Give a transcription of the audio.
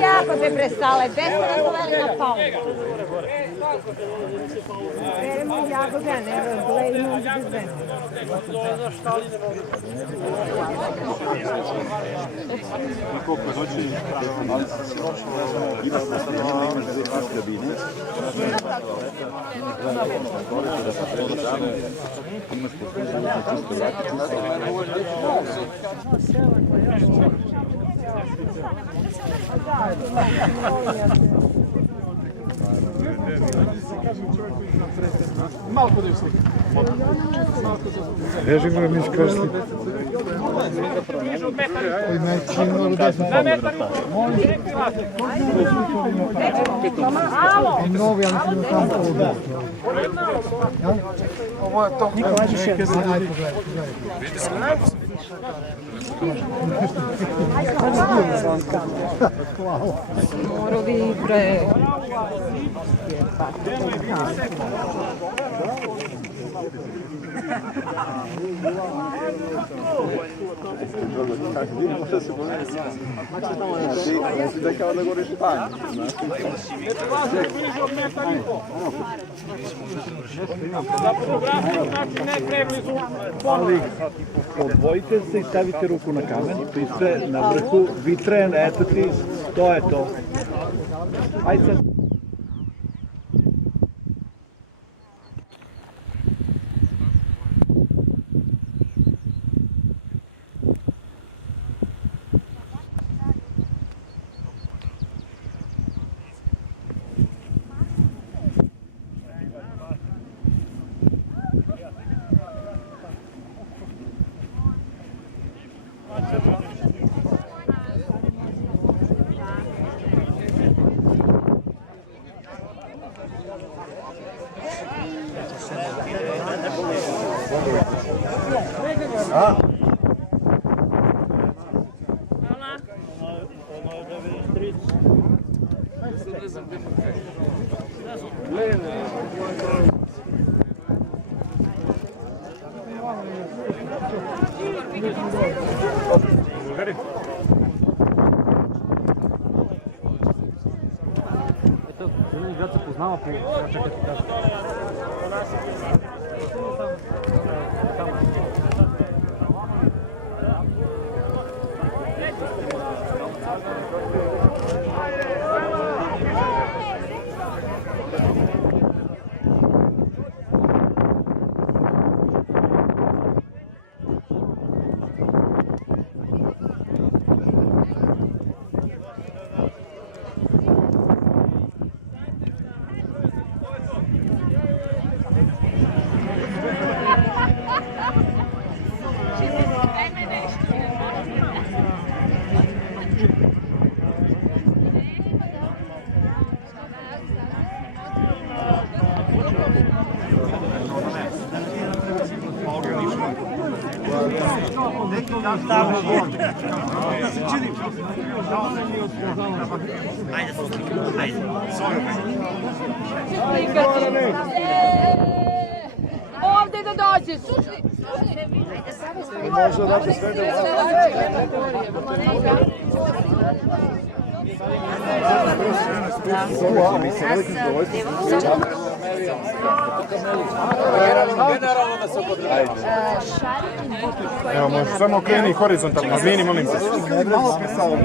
Jako te prestale, desko nas doveli na palu. Jako ga ne gledamo izgube. Koliko dođi, ali ima kabine. Imaš posluženo čisto Малко да слика. Реži ga mi skresli. Oj, najčinno desno. Novi, ja mislim da tamo ovdje. Ovo je to. Ajde, pogledaj. Morovi bre. Može se pomeriti. Znači da kao da goriš i tanj. Za fotografiju znači ne preblizu. Ali odvojite se i stavite ruku na kamen, vi ste na vrhu, vitren, eto ti, to je to. Ajde sad. Ето, един играч се познава по чакайте кажа. Ovdje da dođe, sušli. Može da sve Evo, može samo kreni horizontalno, izvini, molim se. Malo pesalo.